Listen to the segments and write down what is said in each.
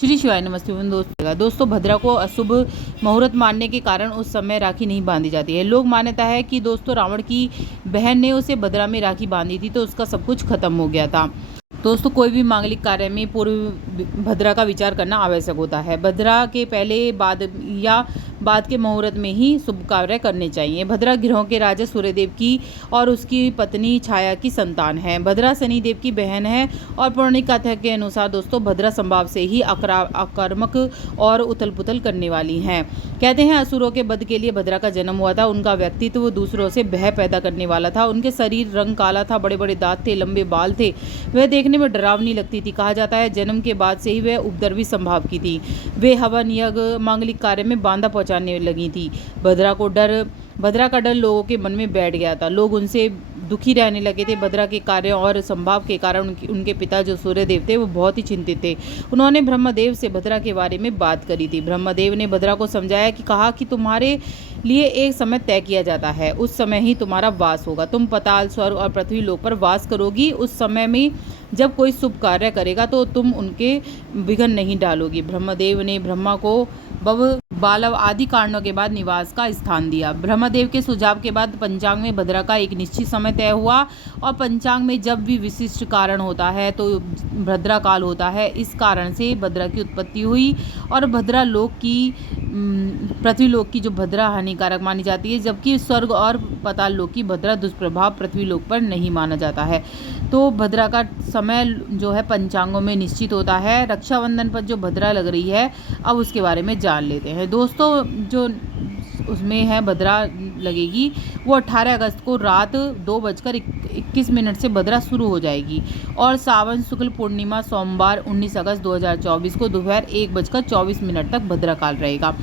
श्री शिवाय नमस्ते दोस्तों भद्रा को अशुभ मुहूर्त मानने के कारण उस समय राखी नहीं बांधी जाती है। लोग मान्यता है कि दोस्तों रावण की बहन ने उसे भद्रा में राखी बांधी थी तो उसका सब कुछ खत्म हो गया था। दोस्तों कोई भी मांगलिक कार्य में पूर्व भद्रा का विचार करना आवश्यक होता है। भद्रा के पहले बाद के मुहूर्त में ही शुभ कार्य करने चाहिए। भद्रा ग्रहों के राजा सूर्यदेव की और उसकी पत्नी छाया की संतान है। भद्रा शनिदेव की बहन है और पौराणिक कथा के अनुसार दोस्तों भद्रा संभाव से ही आक्रामक और उथल पुथल करने वाली हैं। कहते हैं असुरों के वध के लिए भद्रा का जन्म हुआ था। उनका व्यक्तित्व दूसरों से भय पैदा करने वाला था। उनके शरीर रंग काला था, बड़े बड़े दांत थे, लंबे बाल थे। वह देखने में डरावनी लगती थी। कहा जाता है जन्म के बाद से ही वह उपद्रवी स्वभाव की थी। वे हवन यज्ञ मांगलिक कार्य में बाधा पहुंचाने लगी थी। भद्रा का डर लोगों के मन में बैठ गया था। लोग उनसे दुखी रहने लगे थे। भद्रा के कार्य और संभाव के कारण उनके पिता जो सूर्यदेव थे वो बहुत ही चिंतित थे। उन्होंने ब्रह्मदेव से भद्रा के बारे में बात करी थी। ब्रह्मदेव ने भद्रा को समझाया कि कहा कि तुम्हारे लिए एक समय तय किया जाता है, उस समय ही तुम्हारा वास होगा। तुम पाताल, स्वर्ग और पृथ्वी लोक पर वास करोगी। उस समय में जब कोई शुभ कार्य करेगा तो तुम उनके विघ्न नहीं डालोगी। ब्रह्मदेव ने ब्रह्मा को बालव आदि कारणों के बाद निवास का स्थान दिया। ब्रह्मदेव के सुझाव के बाद पंचांग में भद्रा का एक निश्चित समय तय हुआ और पंचांग में जब भी विशिष्ट कारण होता है तो भद्रा काल होता है। इस कारण से भद्रा की उत्पत्ति हुई और भद्रा लोक की पृथ्वी लोक की जो भद्रा हानिकारक मानी जाती है, जबकि स्वर्ग और पाताल लोक की भद्रा दुष्प्रभाव पृथ्वी लोक पर नहीं माना जाता है। तो भद्रा का समय जो है पंचांगों में निश्चित होता है। रक्षाबंधन पर जो भद्रा लग रही है अब उसके बारे में जान लेते हैं। दोस्तों जो उसमें है भद्रा लगेगी वो 18 अगस्त को रात 2:21 से भद्रा शुरू हो जाएगी और सावन शुक्ल पूर्णिमा सोमवार 19 अगस्त 2024 को दोपहर 1:24 तक भद्रा काल रहेगा।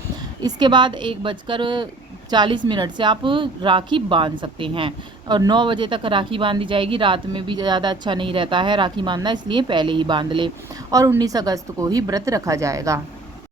इसके बाद 1:40 से आप राखी बांध सकते हैं और 9 बजे तक राखी बांधी जाएगी। रात में भी ज़्यादा अच्छा नहीं रहता है राखी बांधना, इसलिए पहले ही बांध ले और 19 अगस्त को ही व्रत रखा जाएगा।